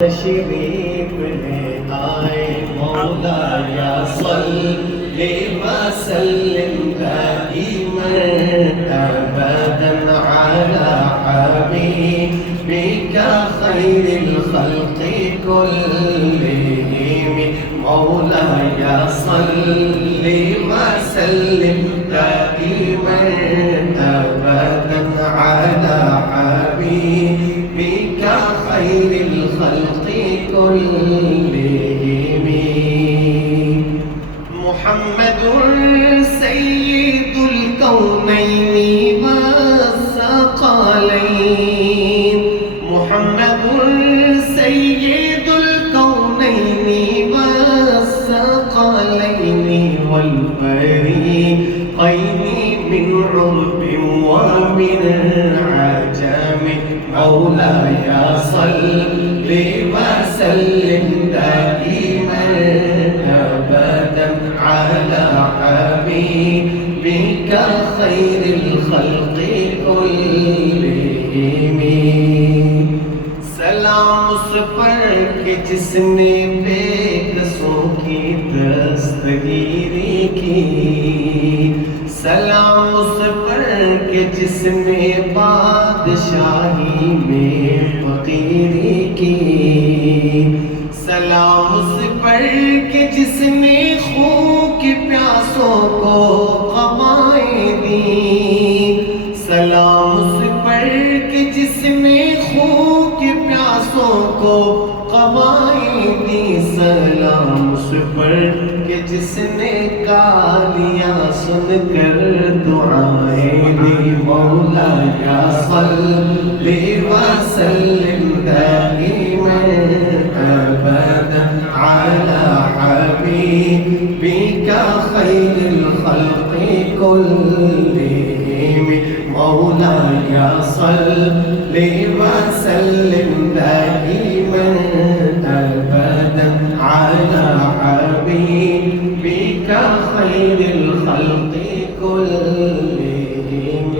تشریف لے آئے مولا یا صلی وسلم دائما ابدا علی حبیبک خیر الخلق كلهم مولا یا صلی وسلم دائما ابدا علی حبیبک خیر الخلق كلهم محمد سيد الكونين والثقلين محمد سيد الكونين والثقلين والفريقين من عرب ومن عجم مولاي صل وسلم دائما ابدا على حبيبك خير الخلق كلهم سلام اس پر کہ جس نے بے کسوں کی دستگیری کی سلام اس پر کہ جس نے بادشاہی میں فقیری کی سلام اس پر کہ جس نے خون کی پیاسوں کو قبائیں دی سلام اس پر کہ جس نے خون کی پیاسوں کو قبائیں دی سلام اس پر کہ جس نے گالیاں سن کر دعائیں دی مولا یا صلی وسلم دائما ابدا علی حبیبک خیر الخلق كلهم مولا یا صلی وسلم دائما ابدا علی حبیبک خیر الخلق كلهم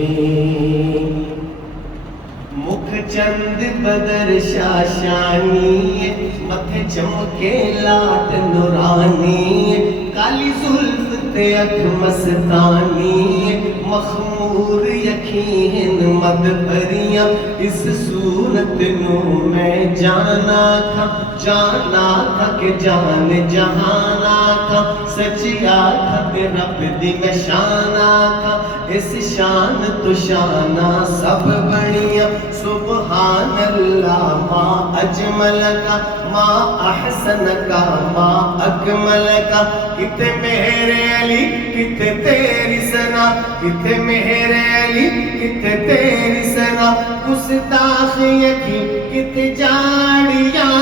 مکھ چند بدر شاشانی متھے چمکے لاٹ نورانی کالی زلف تے اکھ مستانی مخمور یقین مد پریاں اس صورت نو میں جانا تھا کہ جان جہانا تھا سچیا تھا کہ رب دی نشانا تھا اس شان تو شانہ سب بڑیاں سبحان اللہ ما اجمل کا ما احسن کا ما اکمل کا کتے میرے علی کتے تیری سنا کتے میرے علی کتے تیری سنا گستاخ یقین کتے جاڑیاں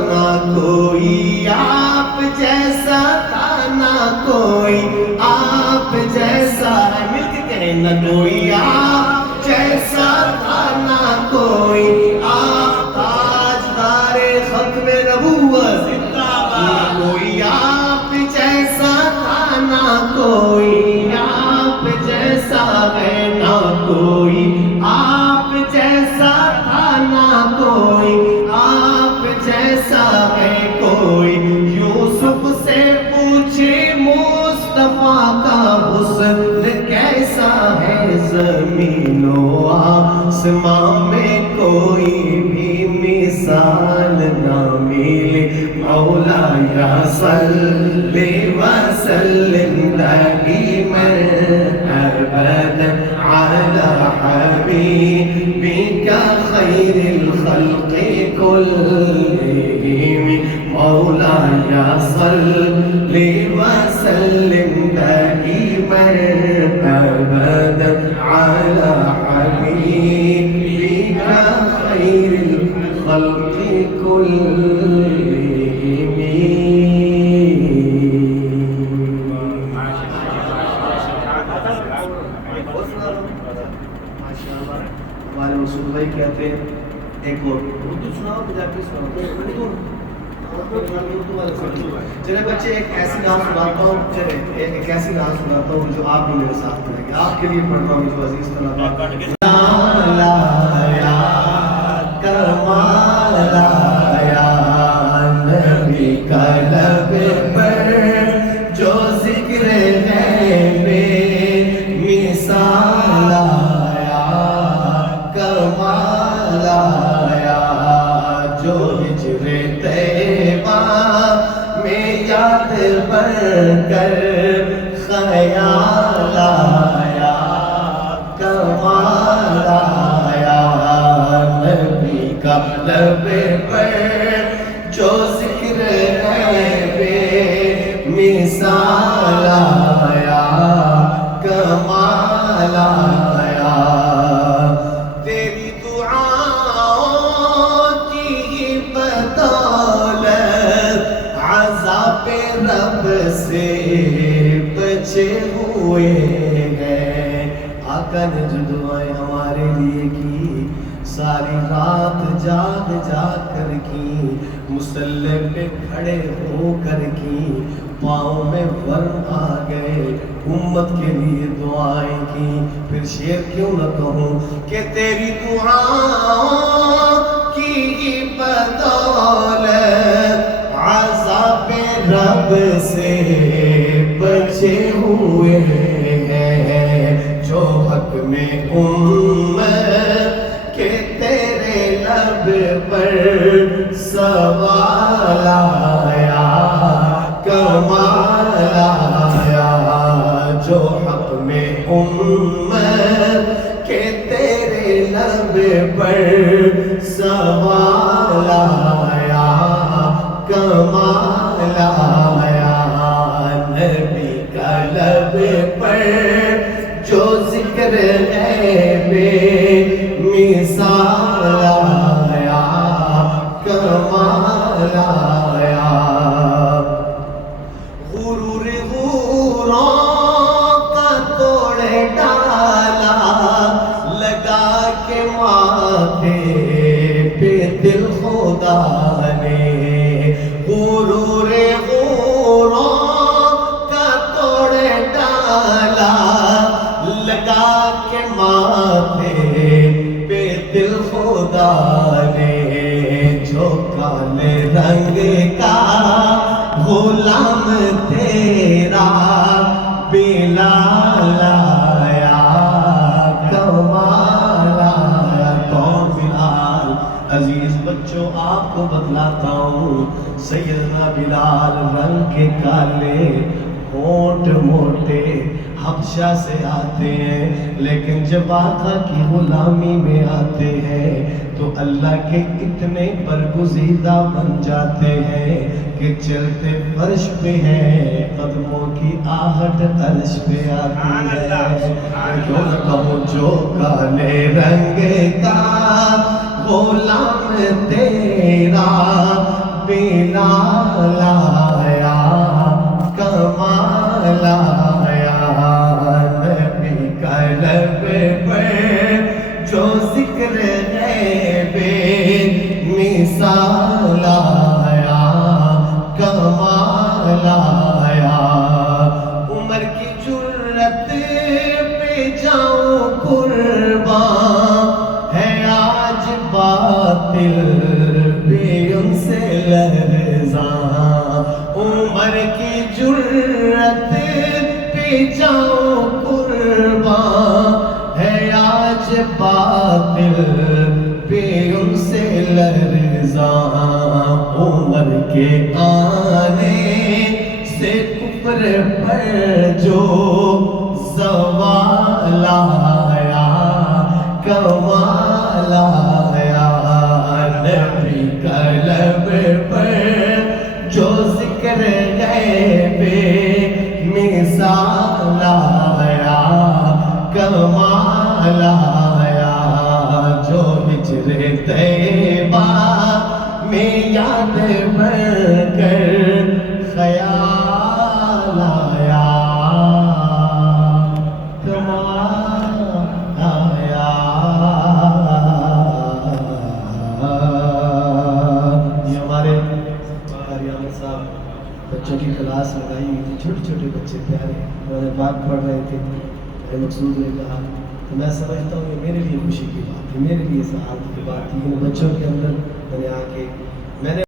نہ کوئی آپ جیسا تھا نہ کوئی آپ جیسا ہے مل کے کہیں نہ کوئی آپ جیسا تھا نہ کوئی آپ تاجدار ختم نبوت زندہ باد نہ کوئی آپ جیسا تھا نہ کوئی آپ جیسا ہے نہ کوئی آپ جیسا تھا نہ کوئی آپ جیسا ہے کوئی یوسف سے پوچھے مصطفیٰ کا حسن کیسا ہے زمین و آسمان میں کوئی بھی مثال نہ ملے مولا یا صلی وسلم دائما ابدا علی حبیبک خیر الخلق كلهم مولا یا صلی وسلم دائما ابدا علی حبیبک خیر الخلق كلهم ہمارے رسول بھائی کہتے ہیں ایک اور اردو سناؤ پنجابی سناؤ چلے بچے ایک ایسی نام سناتا ہوں ایک ایسی نام سناتا ہوں جو آپ بھی میرے ساتھ پڑھیں گے آپ کے لیے پڑھتا ہوں جو عزیز طلباء لب پر جو ذکر ہے بے مثال آیا کمال آیا تیری دعاؤں کی بدولت عذاب رب سے بچے ہوئے ہیں. آقا نے جو دعائیں ہمارے لیے کی ساری رات جاگ جاگ کر کی مصلی پہ کھڑے ہو کر کی پاؤں میں ورم آ گئے امت کے لیے دعائیں کی. پھر شعر کیوں نہ کہوں کہ تیری دعاؤں کی بدولت عذاب رب سے بچے ہوئے ہیں جو حق میں امت کہ تیرے لب پر سوال آیا کمال آیا جو حق میں امت کہ تیرے لب پر سوال آیا کمال آیا نبی کا لب پر جو ذکر ہے بے مثال آیا کمال آیا غرور غوروں کا توڑ ڈالا لگا کے ماتھے پہ دل خدا نے غرور غوروں کا توڑ ڈالا لگا کے ماتھے پہ دل خدا نے جو کالے رنگ کا غلام تیرا بلال آیا کمال آیا. کون بلال؟ عزیز بچوں آپ کو بتلاتا ہوں سیدنا بلال رنگ کے کالے ہونٹ موٹے حبشہ سے آتے ہیں لیکن جب آقا کی غلامی میں آتے ہیں تو اللہ کے اتنے برگزیدہ بن جاتے ہیں کہ چلتے فرش پہ ہیں قدموں کی آہٹ عرش پہ آتی ہے. کیوں نہ کہوں جو کالے رنگ کا غلام تیرا بلال آیا کمال آیا نبی کا لب پر جو ذکر ہے بے مثال آیا کمال آیا. عمر کی جرت پہ جاؤں قربان ہے آج باطل بھی ان سے لرزاں. عمر کی جرت پہ جاؤں قربان ہے آج باطل پہ ان سے لرزاں. عمر کے آنے سے کفر پر جو زوال آیا کمال آیا نبی کا لب پر جو ذکر ہے بے مثال آیا کمال آیا جو ہجر طیبہ میں یاد بن کر خیال آیا کمال آیا. یہ ہمارے احمد صاحب بچوں کی کلاس لگائی ہوئی تھی چھوٹے چھوٹے بچے پیارے انہوں نے بات پڑھ رہے تھے. مقصود نے کہا تو میں سمجھتا ہوں یہ میرے لیے خوشی کی بات ہے میرے لیے سعادت کی بات تھی. ان بچوں کے اندر میں نے آ کے میں نے